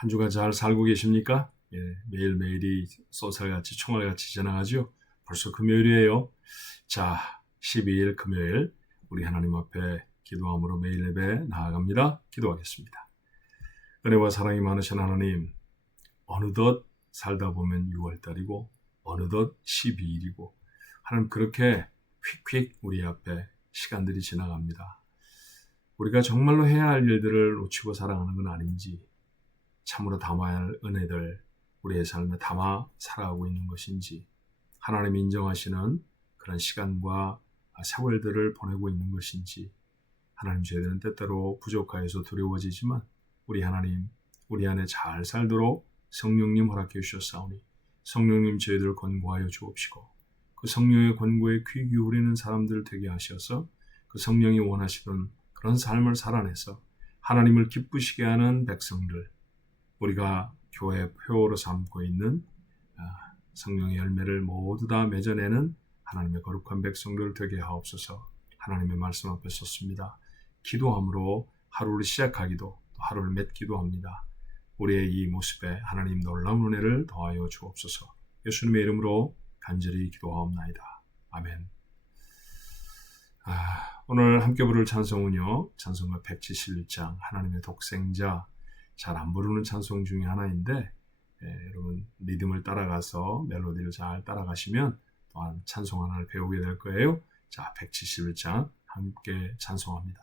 한 주간 잘 살고 계십니까? 예, 매일매일이 쏜살같이 총알같이 지나가죠. 벌써 금요일이에요. 자, 12일 금요일 우리 하나님 앞에 기도함으로 매일 예배 나아갑니다. 기도하겠습니다. 은혜와 사랑이 많으신 하나님, 어느덧 살다 보면 6월달이고 어느덧 12일이고 하나님 그렇게 휙휙 우리 앞에 시간들이 지나갑니다. 우리가 정말로 해야 할 일들을 놓치고 살아가는 건 아닌지, 참으로 담아야 할 은혜들 우리의 삶에 담아 살아가고 있는 것인지, 하나님이 인정하시는 그런 시간과 세월들을 보내고 있는 것인지, 하나님 저희들은 때때로 부족하여서 두려워지지만 우리 하나님, 우리 안에 잘 살도록 성령님 허락해 주셨사오니 성령님 저희들을 권고하여 주옵시고 그 성령의 권고에 귀 기울이는 사람들 되게 하셔서 그 성령이 원하시던 그런 삶을 살아내서 하나님을 기쁘시게 하는 백성들, 우리가 교회 표어로 삼고 있는 성령의 열매를 모두 다 맺어내는 하나님의 거룩한 백성들 되게 하옵소서. 하나님의 말씀 앞에 섰습니다. 기도함으로 하루를 시작하기도 또 하루를 맺기도 합니다. 우리의 이 모습에 하나님 놀라운 은혜를 더하여 주옵소서. 예수님의 이름으로 간절히 기도하옵나이다. 아멘. 오늘 함께 부를 찬송은요, 찬송가 171장 하나님의 독생자, 잘 안 부르는 찬송 중에 하나인데 여러분 리듬을 따라가서 멜로디를 잘 따라가시면 또한 찬송 하나를 배우게 될 거예요. 자, 171장 함께 찬송합니다.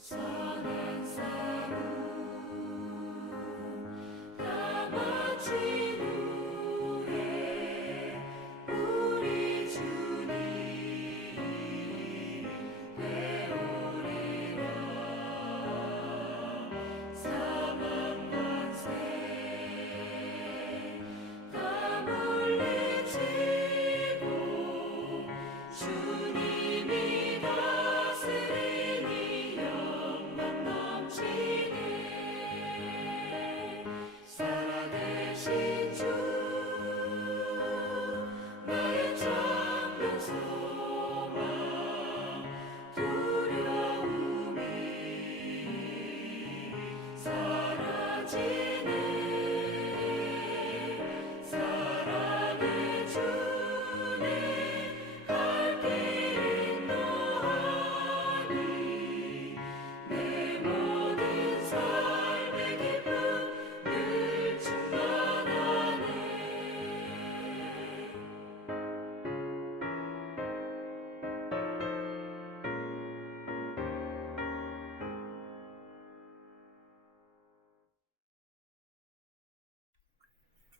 선한 사람 다 마친 후에 우리 주님 배우리라. 사망 권세 다 물리치고 주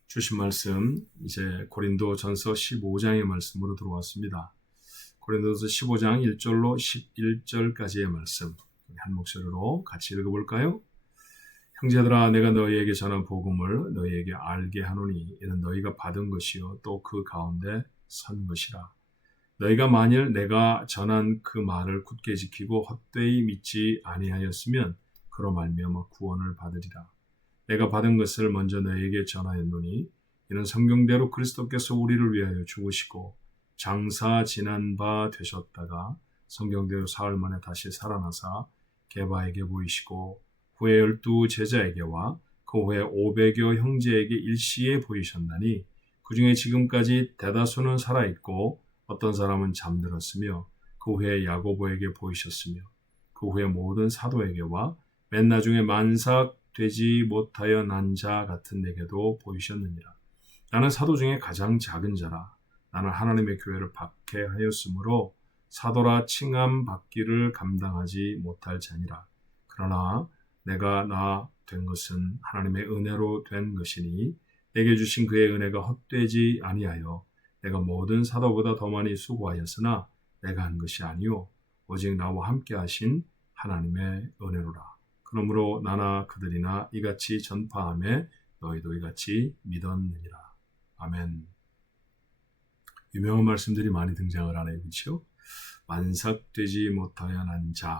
주신 말씀 이제 고린도전서 15장의 말씀으로 들어왔습니다. 고린도전서 15장 1절로 11절까지의 말씀 한 목소리로 같이 읽어볼까요? 형제들아 내가 너희에게 전한 복음을 너희에게 알게 하노니 이는 너희가 받은 것이요 또 그 가운데 선 것이라. 너희가 만일 내가 전한 그 말을 굳게 지키고 헛되이 믿지 아니하였으면 그로 말미암아 구원을 받으리라. 내가 받은 것을 먼저 너희에게 전하였노니 이는 성경대로 그리스도께서 우리를 위하여 죽으시고 장사 지난 바 되셨다가 성경대로 사흘 만에 다시 살아나사 게바에게 보이시고 후에 12 제자에게와 그 후에 500여 형제에게 일시에 보이셨나니 그 중에 지금까지 대다수는 살아있고 어떤 사람은 잠들었으며 그 후에 야고보에게 보이셨으며 그 후에 모든 사도에게와 맨 나중에 만삭되지 못하여 난 자 같은 내게도 보이셨느니라. 나는 사도 중에 가장 작은 자라. 나는 하나님의 교회를 박해하였으므로 사도라 칭함 받기를 감당하지 못할 자니라. 그러나 내가 나 된 것은 하나님의 은혜로 된 것이니 내게 주신 그의 은혜가 헛되지 아니하여 내가 모든 사도보다 더 많이 수고하였으나 내가 한 것이 아니요 오직 나와 함께 하신 하나님의 은혜로라. 그러므로 나나 그들이나 이같이 전파하며 너희도 이같이 믿었느니라. 아멘. 유명한 말씀들이 많이 등장을 하네요. 그렇죠? 만삭되지 못하여 난 자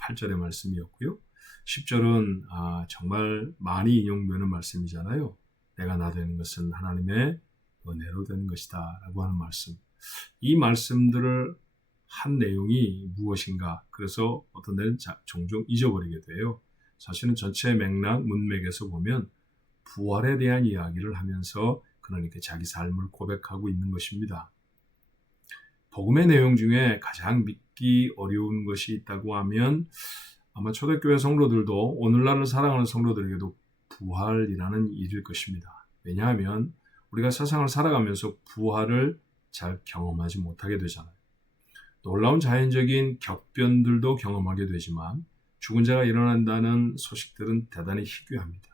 8절의 말씀이었고요. 10절은 정말 많이 인용되는 말씀이잖아요. 내가 나 되는 것은 하나님의 은혜로 되는 것이다 라고 하는 말씀. 이 말씀들을 한 내용이 무엇인가? 그래서 어떤 데는 종종 잊어버리게 돼요. 사실은 전체 맥락, 문맥에서 보면 부활에 대한 이야기를 하면서 그러니까 자기 삶을 고백하고 있는 것입니다. 복음의 내용 중에 가장 믿기 어려운 것이 있다고 하면 아마 초대교회 성도들도 오늘날을 살아가는 성도들에게도 부활이라는 일일 것입니다. 왜냐하면 우리가 세상을 살아가면서 부활을 잘 경험하지 못하게 되잖아요. 놀라운 자연적인 격변들도 경험하게 되지만 죽은 자가 일어난다는 소식들은 대단히 희귀합니다.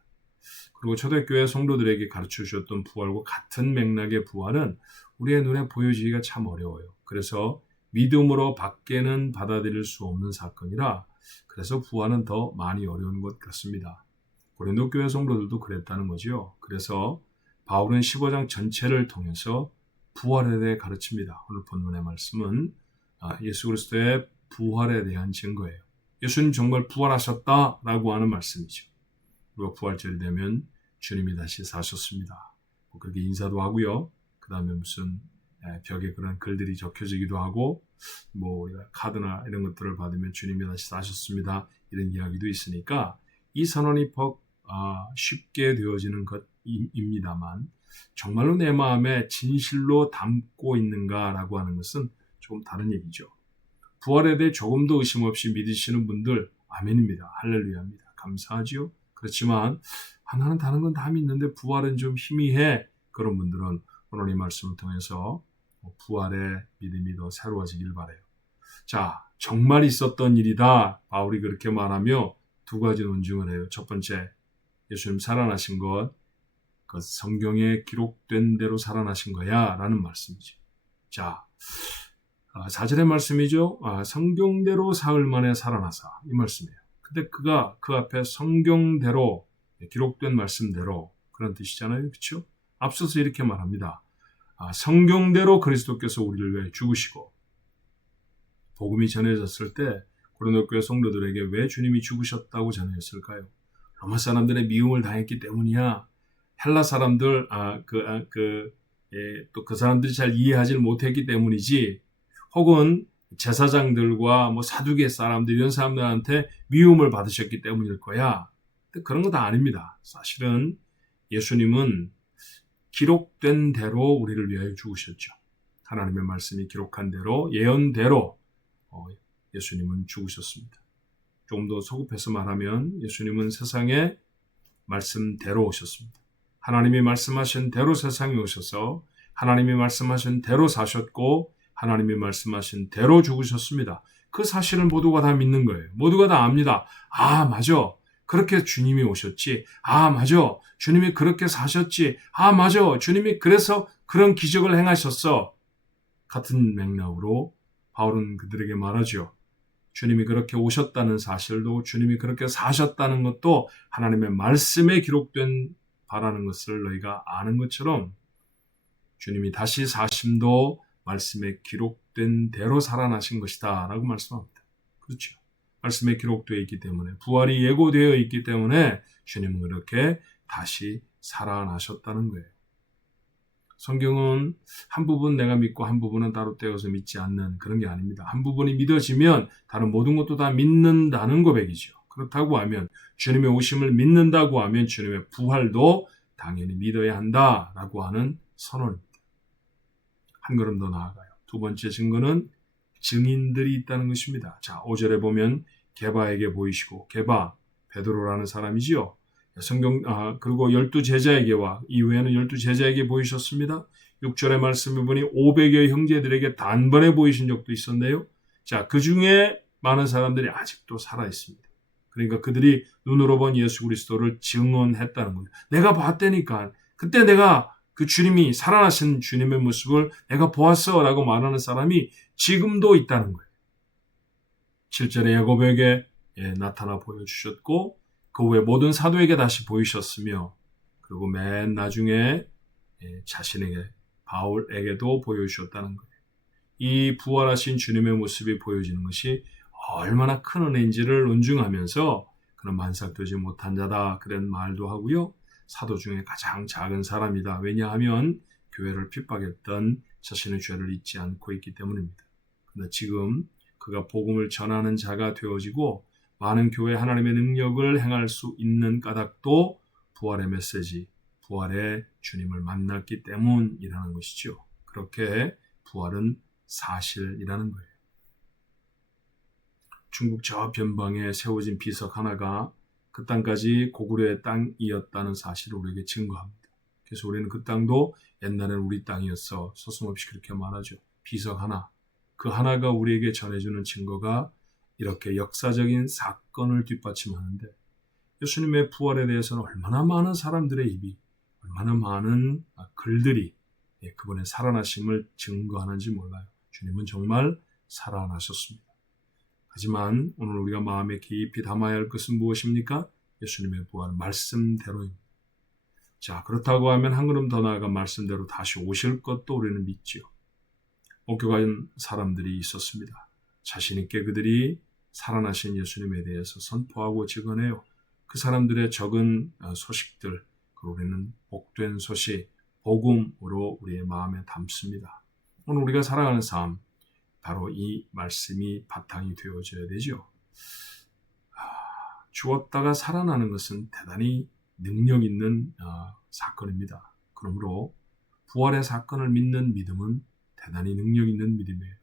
그리고 초대교회 성도들에게 가르쳐 주셨던 부활과 같은 맥락의 부활은 우리의 눈에 보여지기가 참 어려워요. 그래서 믿음으로 밖에는 받아들일 수 없는 사건이라 그래서 부활은 더 많이 어려운 것 같습니다. 고린도 교회 성도들도 그랬다는 거죠. 그래서 바울은 15장 전체를 통해서 부활에 대해 가르칩니다. 오늘 본문의 말씀은 예수 그리스도의 부활에 대한 증거예요. 예수님 정말 부활하셨다라고 하는 말씀이죠. 그리고 부활절이 되면 주님이 다시 사셨습니다. 그렇게 인사도 하고요. 그 다음에 무슨 벽에 그런 글들이 적혀지기도 하고 우리가 카드나 이런 것들을 받으면 주님이 다시 사셨습니다. 이런 이야기도 있으니까 이 선언이 쉽게 되어지는 것입니다만 정말로 내 마음에 진실로 담고 있는가라고 하는 것은 조금 다른 얘기죠. 부활에 대해 조금도 의심 없이 믿으시는 분들 아멘입니다. 할렐루야입니다. 감사하지요. 그렇지만 나는 다른 건 다 믿는데 부활은 좀 희미해. 그런 분들은 오늘 이 말씀을 통해서 부활의 믿음이 더 새로워지길 바라요. 자, 정말 있었던 일이다. 바울이 그렇게 말하며 두 가지 논증을 해요. 첫 번째, 예수님 살아나신 것, 그 성경에 기록된 대로 살아나신 거야 라는 말씀이죠. 자, 4절의 말씀이죠. 성경대로 사흘 만에 살아나사 이 말씀이에요. 근데 그가 그 앞에 성경대로 기록된 말씀대로 그런 뜻이잖아요. 그렇죠? 앞서서 이렇게 말합니다. 성경대로 그리스도께서 우리를 위해 죽으시고 복음이 전해졌을 때 고린도 교회 성도들에게 왜 주님이 죽으셨다고 전해졌을까요? 로마 사람들의 미움을 당했기 때문이야. 헬라 사람들 또 그 사람들이 잘 이해하지 못했기 때문이지. 혹은 제사장들과 사두개 사람들 이런 사람들한테 미움을 받으셨기 때문일 거야. 근데 그런 거 다 아닙니다. 사실은 예수님은 기록된 대로 우리를 위하여 죽으셨죠. 하나님의 말씀이 기록한 대로 예언대로 예수님은 죽으셨습니다. 조금 더 소급해서 말하면 예수님은 세상에 말씀대로 오셨습니다. 하나님이 말씀하신 대로 세상에 오셔서 하나님이 말씀하신 대로 사셨고 하나님이 말씀하신 대로 죽으셨습니다. 그 사실을 모두가 다 믿는 거예요. 모두가 다 압니다. 맞아. 그렇게 주님이 오셨지. 아, 맞아. 주님이 그렇게 사셨지. 아, 맞아. 주님이 그래서 그런 기적을 행하셨어. 같은 맥락으로 바울은 그들에게 말하죠. 주님이 그렇게 오셨다는 사실도 주님이 그렇게 사셨다는 것도 하나님의 말씀에 기록된 바라는 것을 너희가 아는 것처럼 주님이 다시 사심도 말씀에 기록된 대로 살아나신 것이다 라고 말씀합니다. 그렇죠. 말씀에 기록되어 있기 때문에 부활이 예고되어 있기 때문에 주님은 그렇게 다시 살아나셨다는 거예요. 성경은 한 부분 내가 믿고 한 부분은 따로 떼어서 믿지 않는 그런 게 아닙니다. 한 부분이 믿어지면 다른 모든 것도 다 믿는다는 고백이죠. 그렇다고 하면 주님의 오심을 믿는다고 하면 주님의 부활도 당연히 믿어야 한다라고 하는 선언입니다. 한 걸음 더 나아가요. 두 번째 증거는 증인들이 있다는 것입니다. 자, 5절에 보면 게바에게 보이시고, 게바, 베드로라는 사람이지요. 그리고 12제자에게와 이후에는 12제자에게 보이셨습니다. 6절의 말씀을 보니 500여 형제들에게 단번에 보이신 적도 있었네요. 자, 그 중에 많은 사람들이 아직도 살아 있습니다. 그러니까 그들이 눈으로 본 예수 그리스도를 증언했다는 거예요. 내가 봤다니까. 그때 내가 그 주님이 살아나신 주님의 모습을 내가 보았어 라고 말하는 사람이 지금도 있다는 거예요. 7절에 야곱에게 나타나 보여주셨고 그 후에 모든 사도에게 다시 보이셨으며 그리고 맨 나중에 자신에게 바울에게도 보여주셨다는 거예요. 이 부활하신 주님의 모습이 보여지는 것이 얼마나 큰 은혜인지를 논증하면서 그는 만삭되지 못한 자다 그런 말도 하고요. 사도 중에 가장 작은 사람이다. 왜냐하면 교회를 핍박했던 자신의 죄를 잊지 않고 있기 때문입니다. 그런데 지금 그가 복음을 전하는 자가 되어지고 많은 교회 하나님의 능력을 행할 수 있는 까닭도 부활의 메시지, 부활의 주님을 만났기 때문이라는 것이죠. 그렇게 부활은 사실이라는 거예요. 중국 저 변방에 세워진 비석 하나가 그 땅까지 고구려의 땅이었다는 사실을 우리에게 증거합니다. 그래서 우리는 그 땅도 옛날에는 우리 땅이었어 서슴없이 그렇게 말하죠. 비석 하나, 그 하나가 우리에게 전해주는 증거가 이렇게 역사적인 사건을 뒷받침하는데 예수님의 부활에 대해서는 얼마나 많은 사람들의 입이 얼마나 많은 글들이 그분의 살아나심을 증거하는지 몰라요. 주님은 정말 살아나셨습니다. 하지만 오늘 우리가 마음에 깊이 담아야 할 것은 무엇입니까? 예수님의 부활 말씀대로입니다. 자, 그렇다고 하면 한 걸음 더 나아가 말씀대로 다시 오실 것도 우리는 믿지요. 목격한 사람들이 있었습니다. 자신 있게 그들이 살아나신 예수님에 대해서 선포하고 증언해요. 그 사람들의 적은 소식들, 우리는 복된 소식, 복음으로 우리의 마음에 담습니다. 오늘 우리가 살아가는 삶, 바로 이 말씀이 바탕이 되어져야 되죠. 죽었다가 살아나는 것은 대단히 능력 있는 사건입니다. 그러므로 부활의 사건을 믿는 믿음은 대단히 능력 있는 믿음이에요.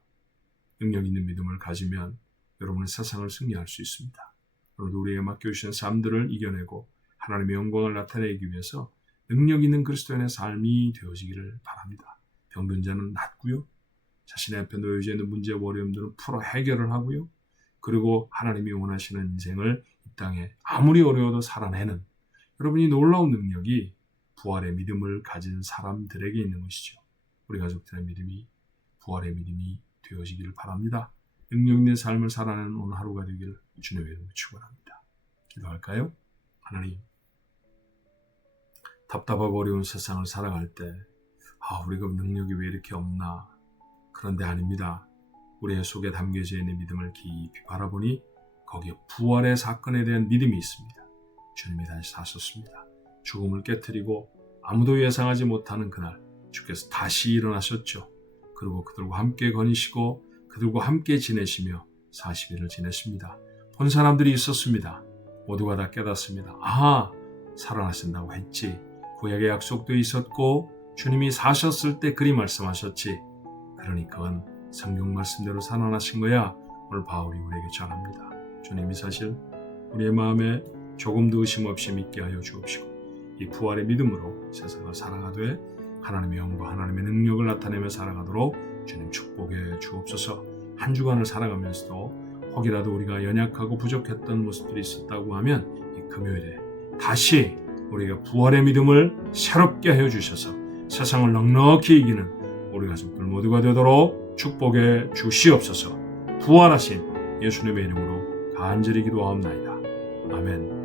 능력 있는 믿음을 가지면 여러분은 세상을 승리할 수 있습니다. 오늘도 우리에게 맡겨주신 삶들을 이겨내고 하나님의 영광을 나타내기 위해서 능력 있는 그리스도인의 삶이 되어지기를 바랍니다. 병든 자는 낫고요. 자신의 앞에 놓여져 있는 문제와 어려움들은 풀어 해결을 하고요. 그리고 하나님이 원하시는 인생을 이 땅에 아무리 어려워도 살아내는 여러분이 놀라운 능력이 부활의 믿음을 가진 사람들에게 있는 것이죠. 우리 가족들의 믿음이 부활의 믿음이 되어지기를 바랍니다. 능력 있는 삶을 살아내는 오늘 하루가 되기를 주님의 이름으로 축원합니다. 기도할까요? 하나님, 답답하고 어려운 세상을 살아갈 때 우리가 능력이 왜 이렇게 없나? 그런데 아닙니다. 우리의 속에 담겨져 있는 믿음을 깊이 바라보니 거기에 부활의 사건에 대한 믿음이 있습니다. 주님이 다시 사셨습니다. 죽음을 깨트리고 아무도 예상하지 못하는 그날 주께서 다시 일어나셨죠. 그리고 그들과 함께 거니시고 그들과 함께 지내시며 40일을 지내십니다. 본 사람들이 있었습니다. 모두가 다 깨닫습니다. 살아나신다고 했지. 구약에 약속도 있었고 주님이 사셨을 때 그리 말씀하셨지. 그러니 그건 성경 말씀대로 살아나신 거야. 오늘 바울이 우리에게 전합니다. 주님이 사실 우리의 마음에 조금도 의심 없이 믿게 하여 주옵시고 이 부활의 믿음으로 세상을 살아가되 하나님의 영과 하나님의 능력을 나타내며 살아가도록 주님 축복해 주옵소서. 한 주간을 살아가면서도 혹이라도 우리가 연약하고 부족했던 모습들이 있었다고 하면 이 금요일에 다시 우리가 부활의 믿음을 새롭게 하여 주셔서 세상을 넉넉히 이기는 우리 가족들 모두가 되도록 축복해 주시옵소서. 부활하신 예수님의 이름으로 간절히 기도하옵나이다. 아멘.